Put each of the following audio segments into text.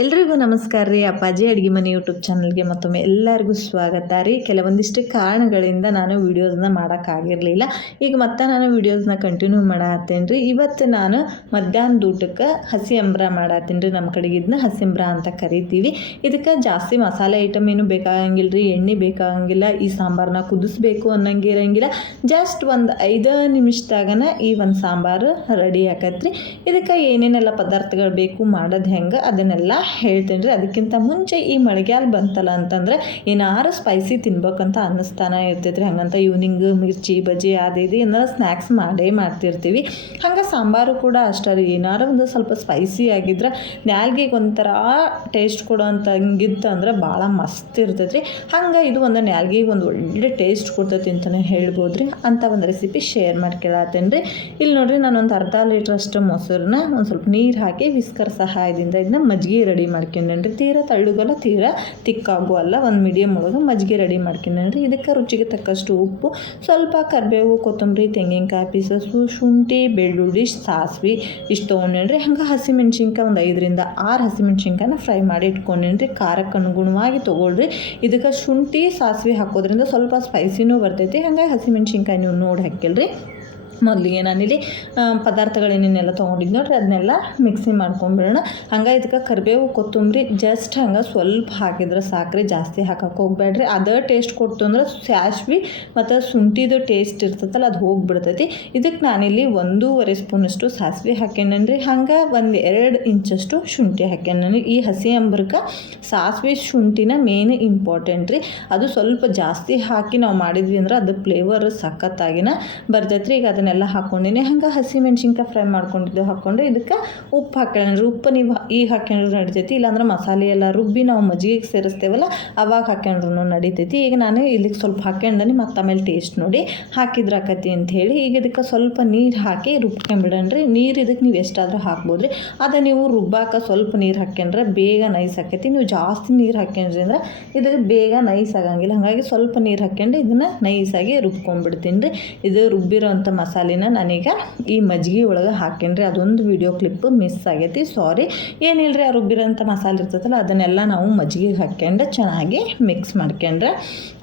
ಎಲ್ರಿಗೂ ನಮಸ್ಕಾರ ರೀ. ಅಪ್ಪಾಜಿ ಅಡುಗೆ ಮನೆ ಯೂಟ್ಯೂಬ್ ಚಾನಲ್ಗೆ ಮತ್ತೊಮ್ಮೆ ಎಲ್ಲರಿಗೂ ಸ್ವಾಗತ ರೀ. ಕೆಲವೊಂದಿಷ್ಟು ಕಾರಣಗಳಿಂದ ನಾನು ವೀಡಿಯೋಸ್ನ ಮಾಡೋಕ್ಕಾಗಿರಲಿಲ್ಲ. ಈಗ ಮತ್ತೆ ನಾನು ವೀಡಿಯೋಸ್ನ ಕಂಟಿನ್ಯೂ ಮಾಡತ್ತೇನೆ ರೀ. ಇವತ್ತು ನಾನು ಮಧ್ಯಾಹ್ನದ ಊಟಕ್ಕೆ ಹಸಿ ಅಂಬ್ರ ಮಾಡತ್ತೀನಿ ರೀ. ನಮ್ಮ ಕಡೆಗೆ ಇದನ್ನ ಹಸಿ ಅಂಬ್ರ ಅಂತ ಕರಿತೀವಿ. ಇದಕ್ಕೆ ಜಾಸ್ತಿ ಮಸಾಲೆ ಐಟಮ್ ಏನು ಬೇಕಾಗಂಗಿಲ್ಲ ರೀ, ಎಣ್ಣೆ ಬೇಕಾಗಂಗಿಲ್ಲ. ಈ ಸಾಂಬಾರನ್ನ ಕುದಿಸ್ಬೇಕು ಅನ್ನಂಗೆ ಇರಂಗಿಲ್ಲ. ಜಸ್ಟ್ ಒಂದು 5 ನಿಮಿಷದಾಗನ ಈ ಒಂದು ಸಾಂಬಾರು ರೆಡಿ ಆಕತ್ರಿ. ಇದಕ್ಕೆ ಏನೇನೆಲ್ಲ ಪದಾರ್ಥಗಳು ಬೇಕು, ಮಾಡೋದು ಹೆಂಗೆ ಅದನ್ನೆಲ್ಲ ಹೇಳ್ತೀನಿ ರೀ. ಅದಕ್ಕಿಂತ ಮುಂಚೆ ಈ ಮಳೆಗಾಲ ಬಂತಲ್ಲ ಅಂತಂದ್ರೆ ಏನಾರು ಸ್ಪೈಸಿ ತಿನ್ಬೇಕಂತ ಅನ್ನಿಸ್ತಾನೆ ಇರ್ತೈತೆ ರೀ. ಹಂಗಂತ ಈವ್ನಿಂಗ್ ಮಿರ್ಚಿ ಬಜ್ಜಿ ಅದು ಇದು ಏನಾರು ಸ್ನ್ಯಾಕ್ಸ್ ಮಾಡ್ತಿರ್ತೀವಿ. ಹಂಗೆ ಸಾಂಬಾರು ಕೂಡ ಅಷ್ಟೇ ರೀ. ಏನಾರು ಒಂದು ಸ್ವಲ್ಪ ಸ್ಪೈಸಿ ಆಗಿದ್ರೆ ನ್ಯಾಲ್ಗೆಗೆ ಒಂಥರ ಟೇಸ್ಟ್ ಕೊಡೋಂಥ ಹಂಗಿತ್ತು ಅಂದ್ರೆ ಭಾಳ ಮಸ್ತ್ ಇರ್ತೈತೆ ರೀ. ಹಂಗೆ ಇದು ಒಂದು ನ್ಯಾಲ್ಗೆಗೆ ಒಂದು ಒಳ್ಳೆ ಟೇಸ್ಟ್ ಕೊಡ್ತೈತಿ ಅಂತಲೇ ಹೇಳ್ಬೋದು ರೀ. ಅಂಥ ಒಂದು ರೆಸಿಪಿ ಶೇರ್ ಮಾಡ್ಕೊಳತ್ತೇನೆ ರೀ. ಇಲ್ಲಿ ನೋಡಿರಿ, ನಾನೊಂದು ಅರ್ಧ ಲೀಟ್ರಷ್ಟು ಮೊಸರನ್ನ ಒಂದು ಸ್ವಲ್ಪ ನೀರು ಹಾಕಿ ವಿಸ್ಕರ್ ಸಹಾಯದಿಂದ ಇದನ್ನ ಮಜ್ಜಿಗೆ ರೆಡಿ ಮಾಡ್ಕೊಂಡ್ರಿ. ತೀರಾ ತಳ್ಳುಗಲ್ಲ, ತೀರಾ ತಿಕ್ಕಾಗೂ ಅಲ್ಲ, ಒಂದು ಮೀಡಿಯಮ್ ಒಳಗೆ ಮಜ್ಜಿಗೆ ರೆಡಿ ಮಾಡ್ಕೊಂಡ್ರಿ. ಇದಕ್ಕೆ ರುಚಿಗೆ ತಕ್ಕಷ್ಟು ಉಪ್ಪು, ಸ್ವಲ್ಪ ಕರಿಬೇವು, ಕೊತ್ತಂಬರಿ, ತೆಂಗಿನಕಾಯಿ ಪೀಸಸ್ಸು, ಶುಂಠಿ, ಬೆಳ್ಳುಳ್ಳಿ, ಸಾಸಿವೆ ಇಷ್ಟು ತೊಗೊಂಡ್ರಿ. ಹಂಗೆ ಹಸಿಮೆಣ್ಸಿನ್ಕಾಯಿ ಒಂದು 5 ರಿಂದ 6 ಹಸಿಮೆಣ್ಸಿನ್ಕಾಯಿನ ಫ್ರೈ ಮಾಡಿ ಇಟ್ಕೊಂಡ್ರಿ. ಖಾರಕ್ಕೆ ಅನುಗುಣವಾಗಿ ತೊಗೊಳ್ರಿ. ಇದಕ್ಕೆ ಶುಂಠಿ ಸಾಸಿವೆ ಹಾಕೋದ್ರಿಂದ ಸ್ವಲ್ಪ ಸ್ಪೈಸಿನೂ ಬರ್ತೈತಿ. ಹಂಗಾಗಿ ಹಸಿಮೆಣ್ಸಿನ್ಕಾಯಿ ನೀವು ನೋಡಿ ಹಾಕಿಲ್ರಿ. ಮೊದಲಿಗೆ ನಾನಿಲ್ಲಿ ಪದಾರ್ಥಗಳೇನೇನೆಲ್ಲ ತೊಗೊಂಡಿದ್ದು ನೋಡ್ರಿ, ಅದನ್ನೆಲ್ಲ ಮಿಕ್ಸಿ ಮಾಡ್ಕೊಂಬಿಡೋಣ. ಹಂಗೆ ಇದಕ್ಕೆ ಕರಿಬೇವು, ಕೊತ್ತಂಬರಿ ಜಸ್ಟ್ ಹಂಗೆ ಸ್ವಲ್ಪ ಹಾಕಿದ್ರೆ ಸಾಕ್ರಿ, ಜಾಸ್ತಿ ಹಾಕಕ್ಕೆ ಹೋಗ್ಬೇಡ್ರಿ. ಅದೇ ಟೇಸ್ಟ್ ಕೊಡ್ತು ಅಂದ್ರೆ ಸಾಸ್ವೆ ಮತ್ತು ಶುಂಠಿದು ಟೇಸ್ಟ್ ಇರ್ತೈತಲ್ಲ ಅದು ಹೋಗಿಬಿಡ್ತೈತಿ. ಇದಕ್ಕೆ ನಾನಿಲ್ಲಿ 1.5 ಸ್ಪೂನಷ್ಟು ಸಾಸಿವೆ ಹಾಕ್ಯಂಡ್ರಿ. ಹಂಗೆ 1-2 ಇಂಚಷ್ಟು ಶುಂಠಿ ಹಾಕ್ಯಂಡ್ರಿ. ಈ ಹಸಿ ಅಂಬ್ರಕ್ಕೆ ಸಾಸಿವೆ ಶುಂಠಿನ ಮೇನ್ ಇಂಪಾರ್ಟೆಂಟ್ ರೀ. ಅದು ಸ್ವಲ್ಪ ಜಾಸ್ತಿ ಹಾಕಿ ನಾವು ಮಾಡಿದ್ವಿ ಅಂದ್ರೆ ಅದು ಫ್ಲೇವರ್ ಸಖತ್ತಾಗಿನ ಬರ್ತೈತ್ರಿ. ಈಗ ಅದನ್ನೆಲ್ಲ ಹಾಕ್ಕೊಂಡಿನಿ. ಹಂಗೆ ಹಸಿಮೆಣ್ಸಿನ್ಕಾಯಿ ಫ್ರೈ ಮಾಡ್ಕೊಂಡಿದ್ದು ಹಾಕ್ಕೊಂಡು ಇದಕ್ಕೆ ಉಪ್ಪು ಹಾಕ್ಕೊಂಡ್ರಿ. ಉಪ್ಪು ನೀವು ಈಗ ಹಾಕ್ಕೊಂಡ್ರು ನಡಿತೈತಿ, ಇಲ್ಲಾಂದ್ರೆ ಮಸಾಲೆ ಎಲ್ಲ ರುಬ್ಬಿ ನಾವು ಮಜ್ಜಿಗೆಗೆ ಸೇರಿಸ್ತೇವಲ್ಲ ಅವಾಗ ಹಾಕ್ಕೊಂಡ್ರು ನಡಿತೈತಿ. ಈಗ ನಾನು ಇಲ್ಲಿಗೆ ಸ್ವಲ್ಪ ಹಾಕ್ಕೊಂಡನಿ, ಮತ್ತು ಆಮೇಲೆ ಟೇಸ್ಟ್ ನೋಡಿ ಹಾಕಿದ್ರಾಕತಿ ಅಂಥೇಳಿ ಈಗ ಇದಕ್ಕೆ ಸ್ವಲ್ಪ ನೀರು ಹಾಕಿ ರುಬ್ಕೊಂಬಿಡಣ್ರಿ. ನೀರು ಇದಕ್ಕೆ ನೀವು ಎಷ್ಟಾದರೂ ಹಾಕ್ಬೋದ್ರಿ. ಅದು ನೀವು ರುಬ್ಬಾಕ ಸ್ವಲ್ಪ ನೀರು ಹಾಕ್ಕೊಂಡ್ರೆ ಬೇಗ ನೈಸ್ ಆಕೈತಿ. ನೀವು ಜಾಸ್ತಿ ನೀರು ಹಾಕ್ಕೊಂಡ್ರಿ ಅಂದ್ರೆ ಇದು ಬೇಗ ನೈಸ್ ಆಗಂಗಿಲ್ಲ. ಹಾಗಾಗಿ ಸ್ವಲ್ಪ ನೀರು ಹಾಕ್ಕೊಂಡು ಇದನ್ನು ನೈಸಾಗಿ ರುಬ್ಕೊಂಡ್ಬಿಡ್ತೀನಿ ರೀ. ಇದು ರುಬ್ಬಿರೋಂಥ ಮಸಾಲೆನ ನಾನೀಗ ಈ ಮಜ್ಜಿಗೆ ಒಳಗೆ ಹಾಕ್ಕೊಂಡ್ರಿ. ಅದೊಂದು ವಿಡಿಯೋ ಕ್ಲಿಪ್ ಮಿಸ್ ಆಗೈತಿ, ಸಾರಿ. ಏನಿಲ್ಲರಿ, ಆ ರುಬ್ಬಿರೋಂಥ ಮಸಾಲೆ ಇರ್ತೈತಲ್ಲ ಅದನ್ನೆಲ್ಲ ನಾವು ಮಜ್ಜಿಗೆಗೆ ಹಾಕ್ಕೊಂಡು ಚೆನ್ನಾಗಿ ಮಿಕ್ಸ್ ಮಾಡ್ಕೊಂಡ್ರೆ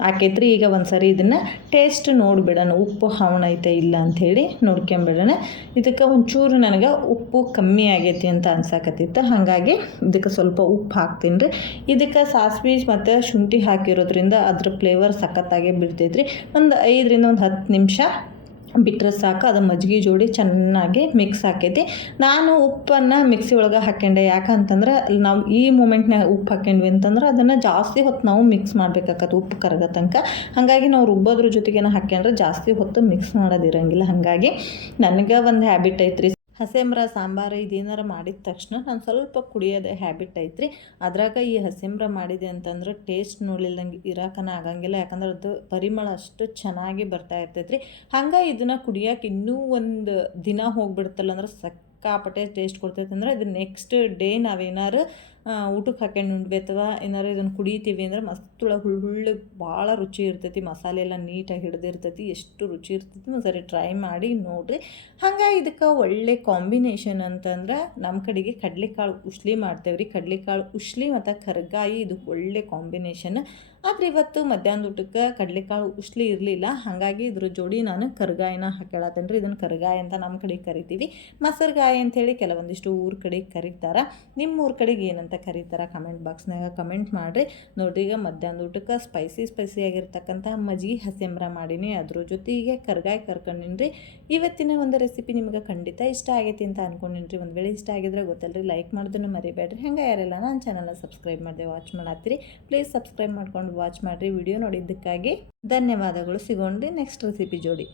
ಆಕೈತ್ರಿ. ಈಗ ಒಂದು ಸರಿ ಇದನ್ನು ಟೇಸ್ಟ್ ನೋಡಿಬಿಡೋಣ, ಉಪ್ಪು ಹವಣ ಐತೆ ಇಲ್ಲ ಅಂಥೇಳಿ ನೋಡ್ಕೊಂಬಿಡೋಣ. ಇದಕ್ಕೆ ಒಂಚೂರು ನನಗೆ ಉಪ್ಪು ಕಮ್ಮಿ ಆಗೈತಿ ಅಂತ ಅನ್ಸಾಕತ್ತಿತ್ತು, ಹಾಗಾಗಿ ಇದಕ್ಕೆ ಸ್ವಲ್ಪ ಉಪ್ಪು ಹಾಕ್ತೀನಿ ರೀ. ಇದಕ್ಕೆ ಸಾಸಿವೆ ಮತ್ತು ಶುಂಠಿ ಹಾಕಿರೋದ್ರಿಂದ ಅದ್ರ ಫ್ಲೇವರ್ ಸಖತ್ತಾಗಿ ಬಿಡ್ತೈತ್ರಿ. ಒಂದು 5 ರಿಂದ 10 ನಿಮಿಷ ಬಿಟ್ಟರೆ ಸಾಕು. ಅದು ಮಜ್ಜಿಗೆ ಜೋಡಿ ಚೆನ್ನಾಗಿ ಮಿಕ್ಸ್ ಆಕೈತಿ. ನಾನು ಉಪ್ಪನ್ನು ಮಿಕ್ಸಿ ಒಳಗೆ ಹಾಕ್ಕೊಂಡೆ. ಯಾಕಂತಂದ್ರೆ ನಾವು ಈ ಮೂಮೆಂಟ್ನಾಗ ಉಪ್ಪು ಹಾಕ್ಕೊಂಡ್ವಿ ಅಂತಂದ್ರೆ ಅದನ್ನು ಜಾಸ್ತಿ ಹೊತ್ತು ನಾವು ಮಿಕ್ಸ್ ಮಾಡಬೇಕಾಗತ್ತೆ ಉಪ್ಪು ಕರಗೋ ತನಕ. ಹಾಗಾಗಿ ನಾವು ರುಬ್ಬೋದ್ರ ಜೊತೆಗೇನ ಹಾಕ್ಕೊಂಡ್ರೆ ಜಾಸ್ತಿ ಹೊತ್ತು ಮಿಕ್ಸ್ ಮಾಡೋದಿರಂಗಿಲ್ಲ. ಹಾಗಾಗಿ ನನಗೆ ಒಂದು ಹ್ಯಾಬಿಟ್ ಐತ್ರಿ, ಹಸಿ ಅಂಬ್ರ ಸಾಂಬಾರು ಇದೇನಾರು ಮಾಡಿದ ತಕ್ಷಣ ನಾನು ಸ್ವಲ್ಪ ಕುಡಿಯೋದೇ ಹ್ಯಾಬಿಟ್ ಐತ್ರಿ. ಅದ್ರಾಗ ಈ ಹಸಿ ಅಂಬ್ರ ಮಾಡಿದೆ ಅಂತಂದ್ರೆ ಟೇಸ್ಟ್ ನೋಡ್ಲಿಲ್ದಂಗೆ ಇರೋಕನ ಆಗಂಗಿಲ್ಲ. ಯಾಕಂದ್ರೆ ಅದು ಪರಿಮಳ ಅಷ್ಟು ಚೆನ್ನಾಗಿ ಬರ್ತಾ ಇರ್ತೈತ್ರಿ. ಹಂಗೆ ಇದನ್ನು ಕುಡಿಯೋಕೆ ಇನ್ನೂ ಒಂದು ದಿನ ಹೋಗ್ಬಿಡ್ತಲ್ಲ ಅಂದ್ರೆ ಸಿಕ್ಕಾಪಟ್ಟೆ ಟೇಸ್ಟ್ ಕೊಡ್ತೈತೆ. ಅಂದ್ರೆ ಇದು ನೆಕ್ಸ್ಟ್ ಡೇ ನಾವೇನಾರು ಊಟಕ್ಕೆ ಹಾಕೊಂಡು ಉಂಡ್ವಿ ಅಥವಾ ಏನಾರು ಇದನ್ನು ಕುಡಿತೀವಿ ಅಂದ್ರೆ ಮಸ್ತ್ ಹುಳ್ಳು ಭಾಳ ರುಚಿ ಇರ್ತೈತಿ. ಮಸಾಲೆ ಎಲ್ಲ ನೀಟಾಗಿ ಹಿಡಿದಿರ್ತೈತಿ, ಎಷ್ಟು ರುಚಿ ಇರ್ತೈತಿ. ಒಂದು ಸರಿ ಟ್ರೈ ಮಾಡಿ ನೋಡಿರಿ. ಹಂಗೆ ಇದಕ್ಕೆ ಒಳ್ಳೆ ಕಾಂಬಿನೇಷನ್ ಅಂತಂದ್ರೆ ನಮ್ಮ ಕಡೆಗೆ ಕಡಲೆಕಾಳು ಉಸ್ಲಿ ಮಾಡ್ತೇವೆ ರೀ. ಕಡಲೆಕಾಳು ಉಸ್ಲಿ ಮತ್ತು ಕರ್ಗಾಯಿ ಇದು ಒಳ್ಳೆ ಕಾಂಬಿನೇಷನ್. ಆದರೆ ಇವತ್ತು ಮಧ್ಯಾಹ್ನದ ಊಟಕ್ಕೆ ಕಡಲೆಕಾಳು ಉಸ್ಲಿ ಇರಲಿಲ್ಲ, ಹಾಗಾಗಿ ಇದ್ರ ಜೋಡಿ ನಾನು ಕರ್ಗಾಯಿನ ಹಾಕ್ಯಾಳತ್ತೇನೆ ರೀ. ಇದನ್ನು ಕರ್ಗಾಯಿ ಅಂತ ನಮ್ಮ ಕಡೆಗೆ ಕರಿತೀವಿ. ಮೊಸರುಗಾಯಿ ಅಂಥೇಳಿ ಕೆಲವೊಂದಿಷ್ಟು ಊರ ಕಡೆಗೆ ಕರೀತಾರೆ. ನಿಮ್ಮ ಊರ ಕಡೆಗೆ ಏನಂತ ಕರೀತಾರೆ ಕಮೆಂಟ್ ಬಾಕ್ಸ್ನಾಗ ಕಮೆಂಟ್ ಮಾಡಿರಿ. ನೋಡಿರಿ, ಈಗ ಮಧ್ಯಾಹ್ನದ ಊಟಕ್ಕೆ ಸ್ಪೈಸಿ ಆಗಿರ್ತಕ್ಕಂಥ ಮಜ್ಜಿಗೆ ಹಸಿ ಅಂಬ್ರ ಮಾಡೀನಿ. ಅದ್ರ ಜೊತೆಗೆ ಕರ್ಗಾಯಿ ಕರ್ಕೊಂಡಿನಿ. ಇವತ್ತಿನ ಒಂದು ರೆಸಿಪಿ ನಿಮಗೆ ಖಂಡಿತ ಇಷ್ಟ ಆಗೈತಿ ಅಂತ ಅಂದ್ಕೊಂಡಿನಿ. ಒಂದು ವೇಳೆ ಇಷ್ಟ ಆಗಿದ್ರೆ ಗೊತ್ತಲ್ರಿ, ಲೈಕ್ ಮಾಡೋದನ್ನು ಮರಿಬೇಡ್ರಿ. ಹಂಗೆ ಯಾರೆಲ್ಲ ನನ್ನ ಚಾನಲ್ನ ಸಬ್ಸ್ಕ್ರೈಬ್ ಮಾಡಿದೆ ವಾಚ್ ಮಾಡತ್ತೀರಿ, ಪ್ಲೀಸ್ ಸಬ್ಸ್ಕ್ರೈಬ್ ಮಾಡ್ಕೊಂಡು ವಾಚ್ ಮಾಡಿರಿ. ವಿಡಿಯೋ ನೋಡಿದ್ದಕ್ಕಾಗಿ ಧನ್ಯವಾದಗಳು. ಸಿಗೋಣ್ರಿ ನೆಕ್ಸ್ಟ್ ರೆಸಿಪಿ ಜೋಡಿ.